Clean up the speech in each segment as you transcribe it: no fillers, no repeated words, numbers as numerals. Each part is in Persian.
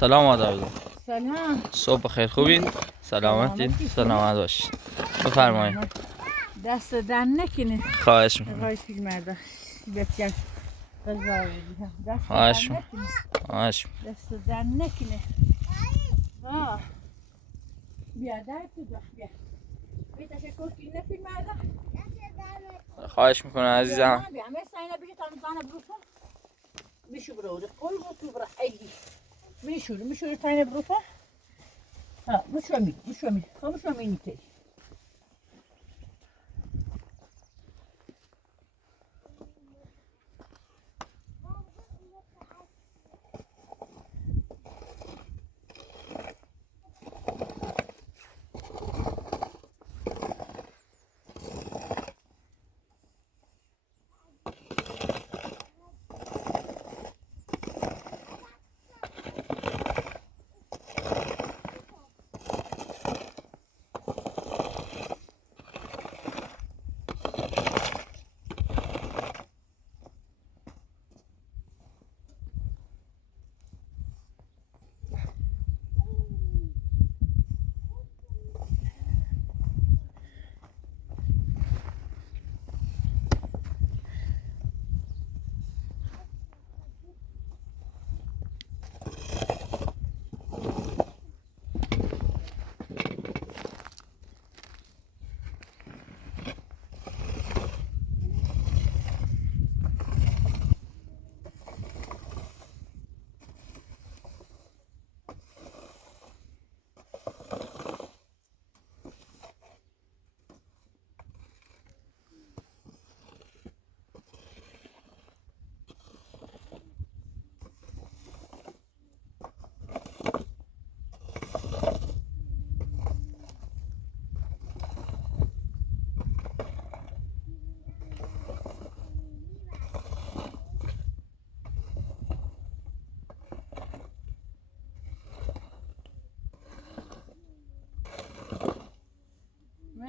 سلام آداب. سلام. صبح بخیر، خوبین؟ سلامتین؟ سلامت باشید. بفرمایید. دست در نکنه. خواهش میکنم. آقای پیرمرد بسیار بزرگی. دست خواهش در میکنم. نکنه. خواهش دست در نکنه. آه. بیا در تو بیا. بیا تشکر کنه پیرمرد. خواهش میکنم عزیزم. بیا مثل اینا بگی تا میزنه بروفا. میشو برو. قول تو برو. ایدی. میشور تاینه بروفا. ها مشومی. خاموشومی نیتی.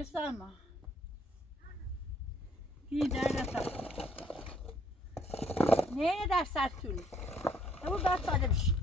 Mesama. کی در نه در سر طولی. او بعد ساده بشی.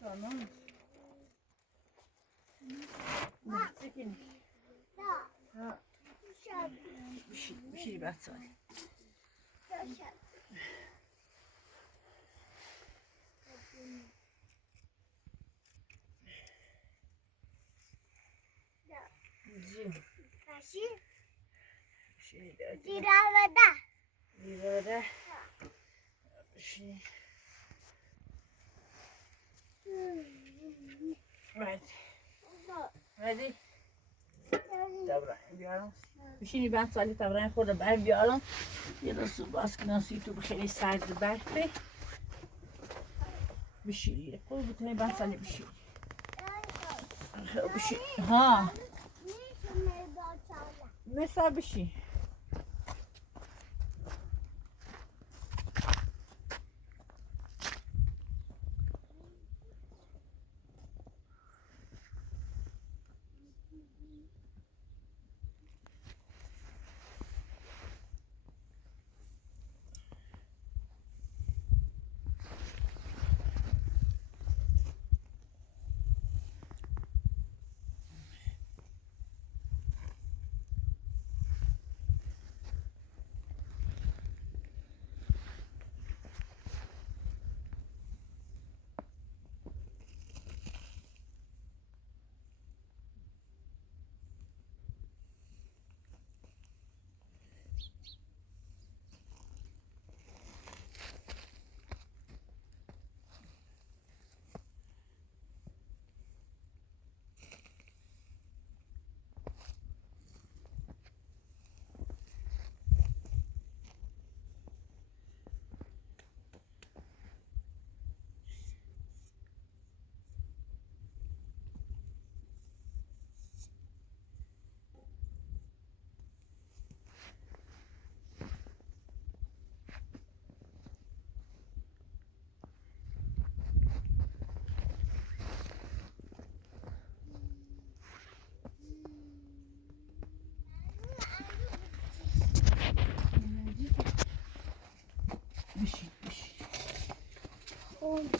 Tamam. Neyse ha. Bir şey baksana. Dirada. Şey. Hadi. Tabra'yı بیارم. بشینی بعد سالی tabra'yı خورده بر بیارم. یه دست باسکنان تو خیلی سرد برفه. بشینی. خود بتونی بعد سالی بشینی. بشینی. ها. مثلا بشین.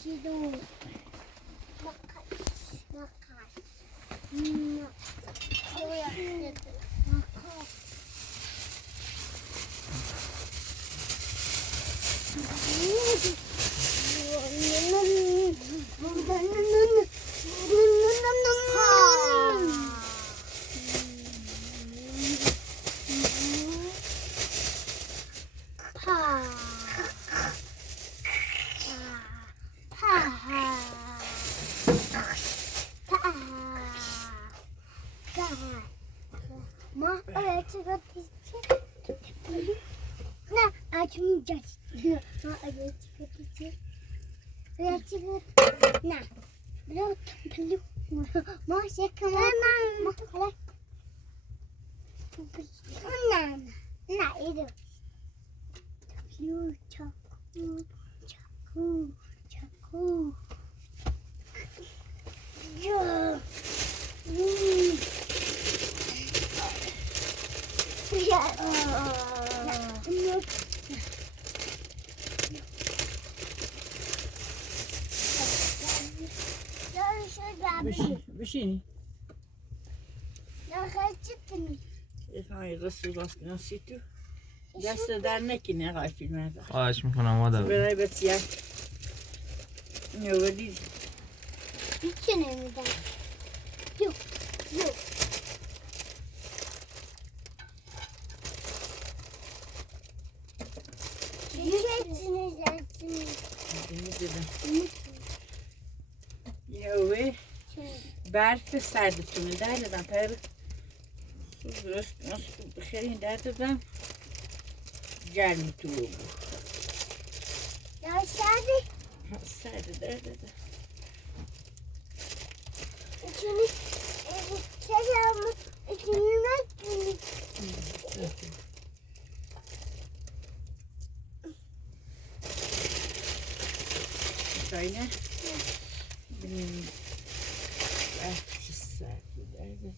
Çiğdem. Makas. Ma, oraya çıkıp ne açmayacağız. Ma, oraya çıkıp oraya çıkıp ne? Bırak tampili. Ma, şaka ma. Ma, hala. Ne, iyidir. Tampili, çaku, çaku, çaku. Ya. Wyszini. Ja chcę mi. Ich habe das so was genannt. Deste dernek yine kaçırmaya. خواهش میکنم مادر. Böyle bir yer. Ne öyle İçine mi de? Yok. Yok. Yiyeceksiniz, yersiniz. Yine öyle. Berk serdi tümü derden tabi. Nasıl bir şey derden. Gelmi tulu. Ya şadi. Serdi derden. İçini selamı. İçini ne? Şöyle. Berk serdi derden.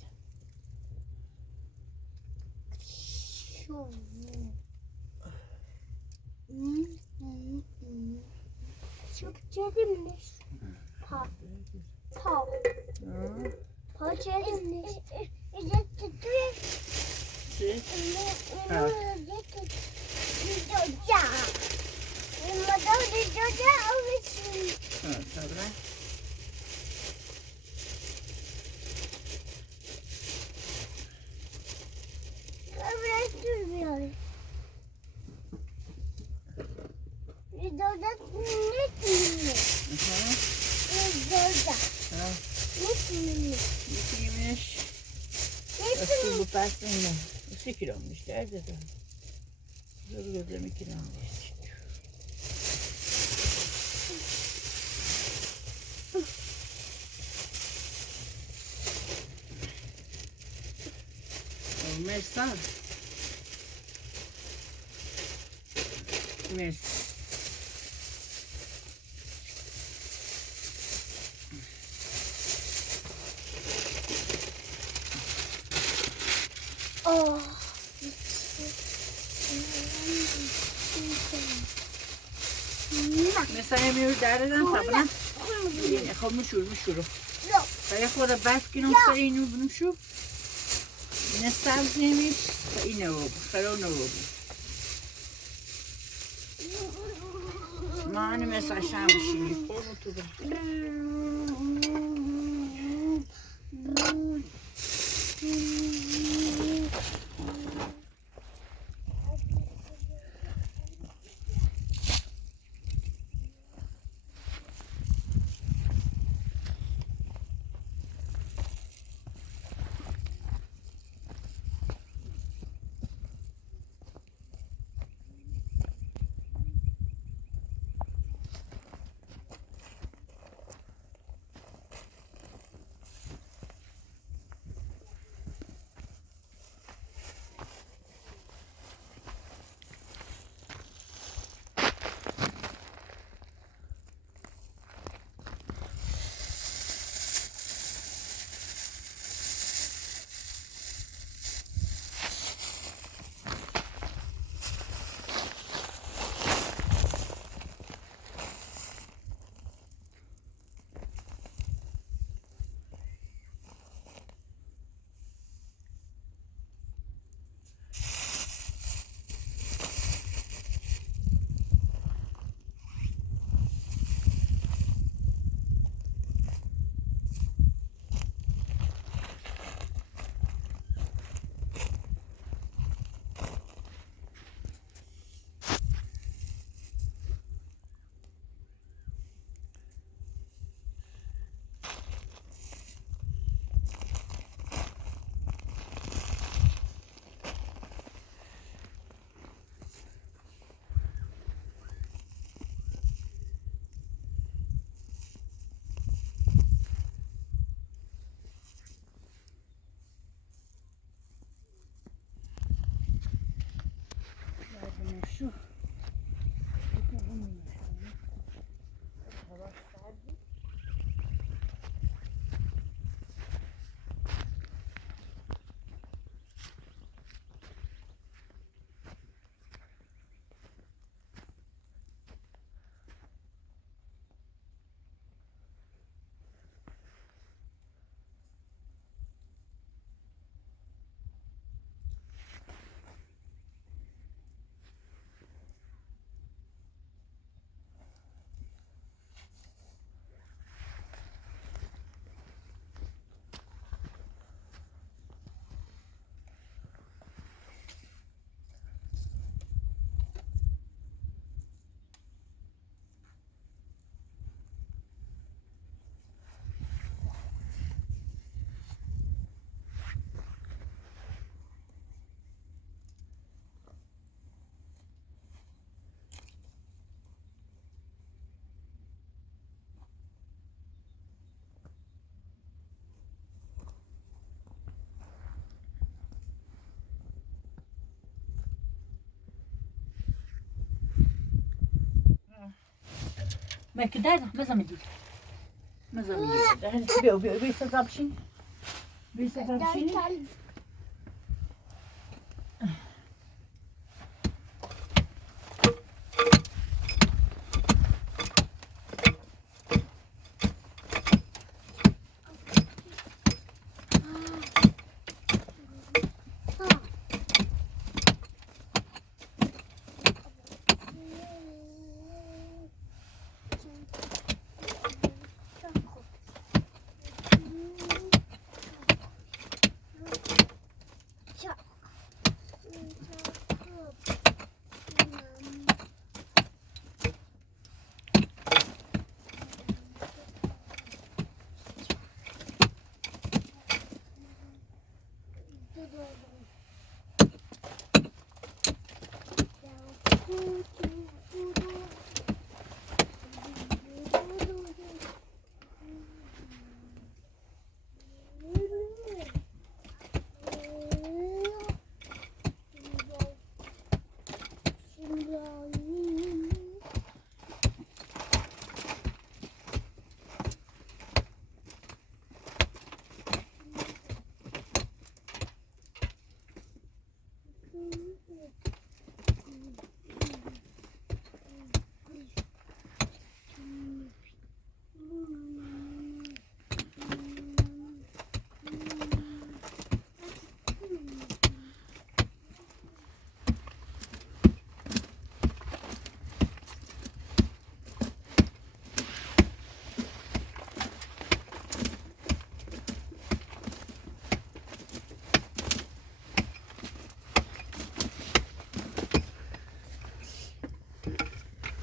Çok çelimmiş. Pa. Pa. Pa çelimmiş. İzet tutuyor. Ha. Ya. Madem videoda almışsın. Ha, tabii. Kabret durmuyor. Videoda ne dinliyor? Videoda. Ha. Ne dinliyor? Yetiymiş. Ne Asıl dinliyor? bu personel. 2 kiloymuş derdi de. Zor gözlem 2 kiloymuş. Olmazsa. Mes. Oh. Mesela yemiyor derden sabına. Yine kalmışur. Yok. Kaya koda belki sa inu bunuşu. Ne savzemiş sa ine o. Karona o. Mani mesela şamışını. Kornu tudu. شو ما كده ما زمدي ما زمدي بيو بيو بيو سازابشين بيو سازابشين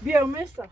بيو ميسا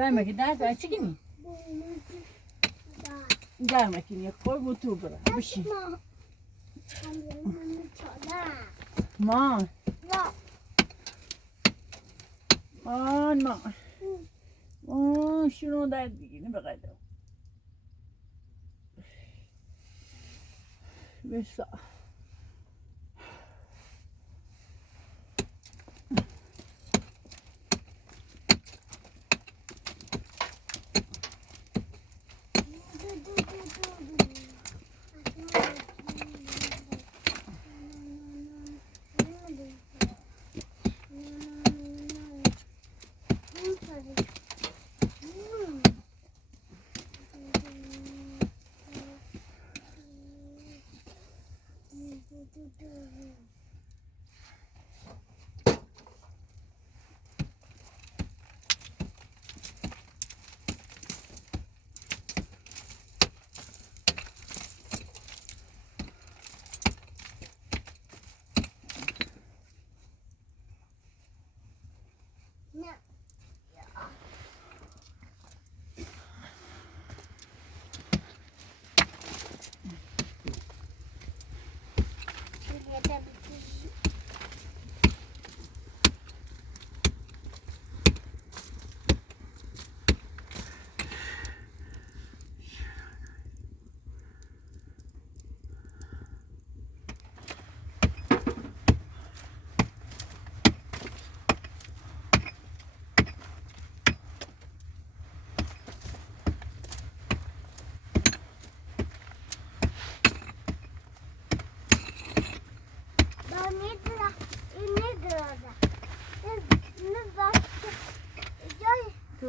دائما كده تشيكني دائما كده كل بطوبرة بشي ما لا ما şunu da yine bakalım. Mesela.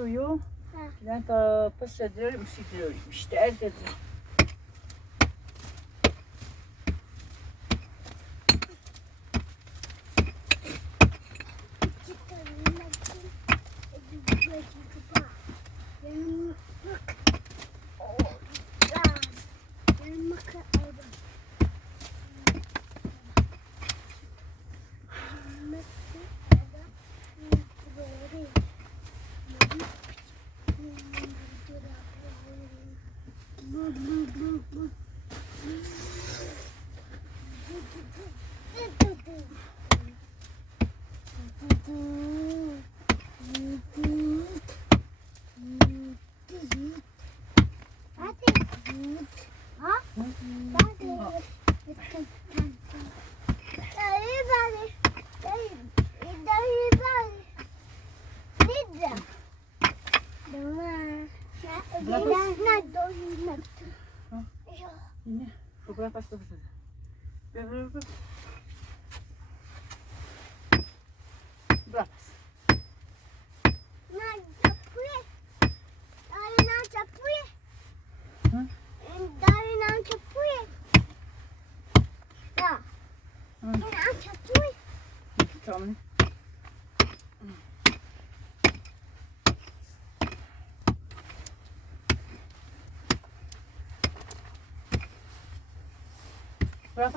Yo. Ben de pes ediyorum, gidiyorum. İşte herkes. Bırak. Tamam. Bırak.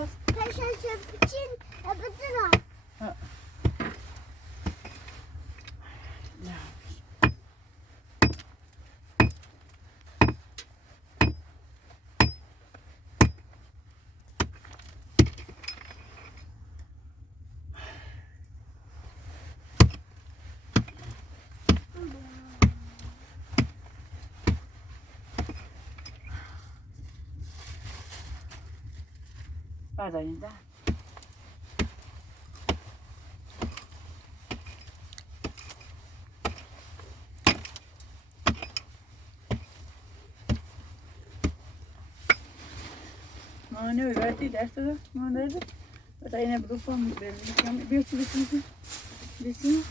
Var da yine. Ne öyle değil derste de. Ne nerede? Da yine bu falan belli. Bir çizgi resim.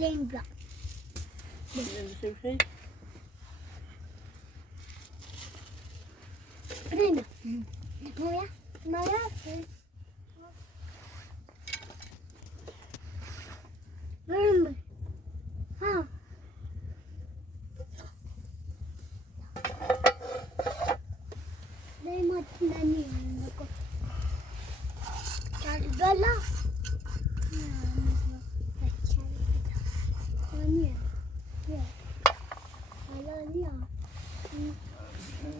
Blinga. Blinga. Moja. Moja. Blinga. Ha. Hala.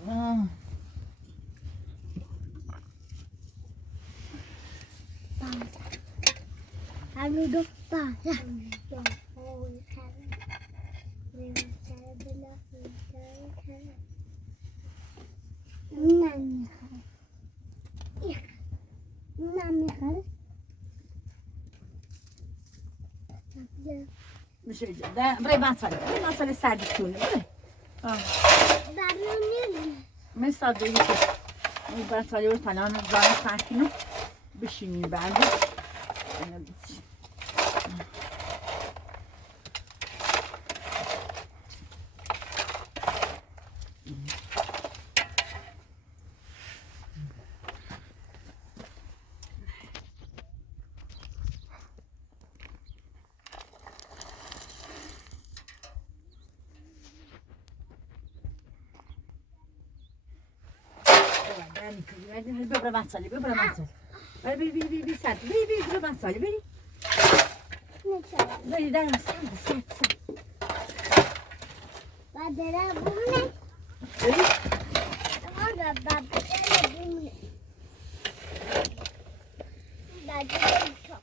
Ah, Lalu dokter. bir şey diyeceğim. Burayı ben salayım. Ben sana serdik şöyle değil mi? Ben sadece ben salıyorum falan. Zaten sakinim. Bir şeyim ben de. Bebra mazzali, bebra mazzali. Bir senti, bebra mazzali, vedi? Vedi, dai, senti. Badere bu ne? Vedi? Orada badere bu ne? Badere çok.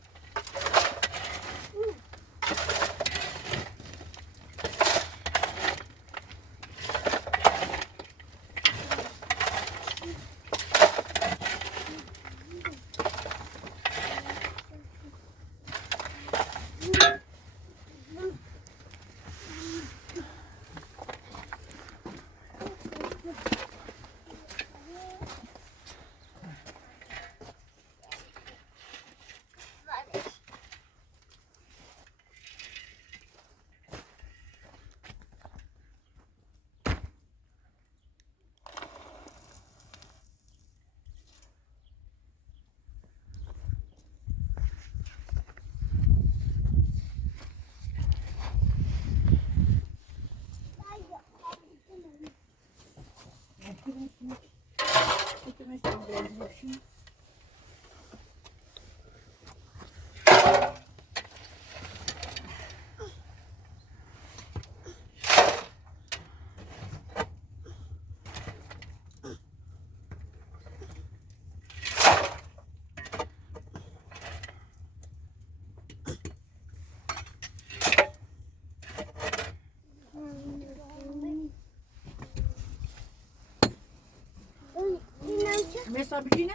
Messo vicina?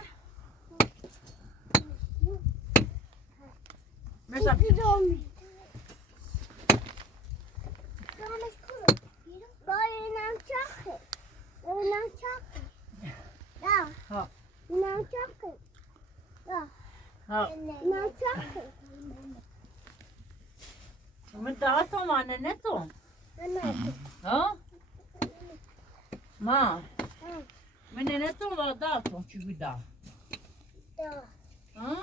Messo vicina? Men datum anne ne to? Ha? Ma. Men ne to var datum çünkü da. Ha?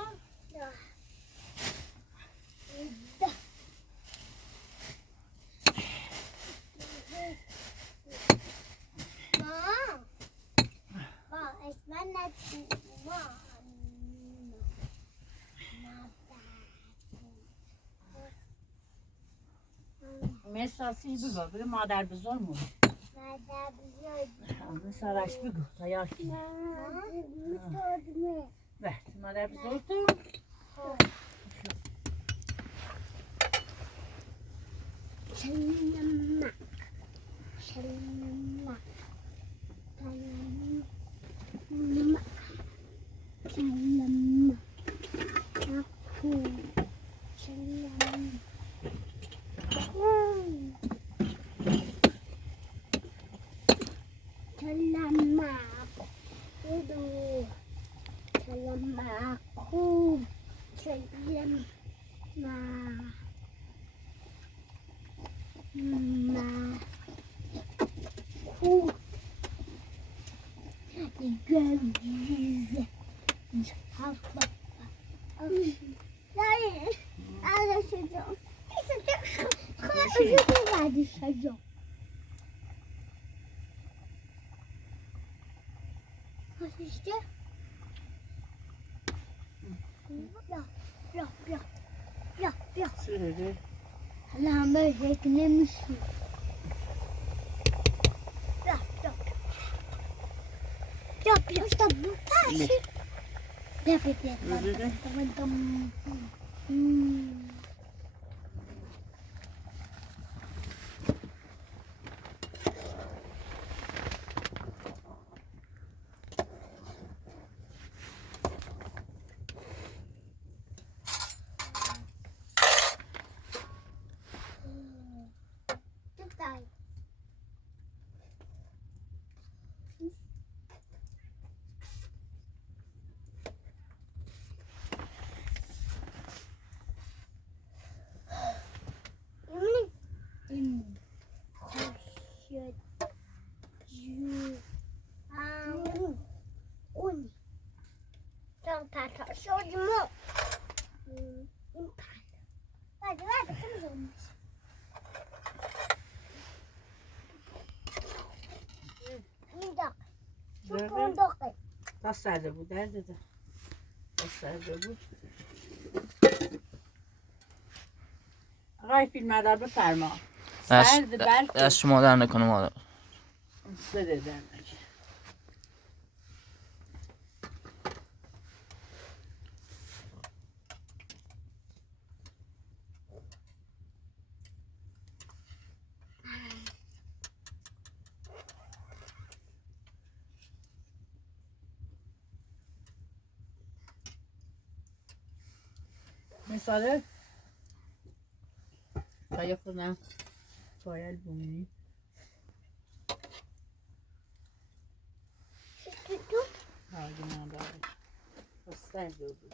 Mesası bir var. Bir mader bir zor mu? Mesela raş bir gün. Hayal ki. Ver. Mader bir zor tu. Şalınmak. Şalınmak. Şalınmak. Şalınmak. Aku. Şalınmak. Şalınmak. Udu. Şalınmak. Ku. Şalınmak. Gökyüzü. Hava. Hayır. Anlaşacağım. Anlaşacağım. İşte. بیا بیا بیا بیا چه حالا همه فکر نمیشه بیا بیا بیا بیا بیا بیا بیا بیا بیا Tutaj. دست سرده بود درد ده دست سرده بود آقای فیلم مدار بفرما سرد برد دست شما در نکنه مادر. سرده در نکن مثاله چای خودم چای البومی Tutup Hadi madem. Göster gördüm.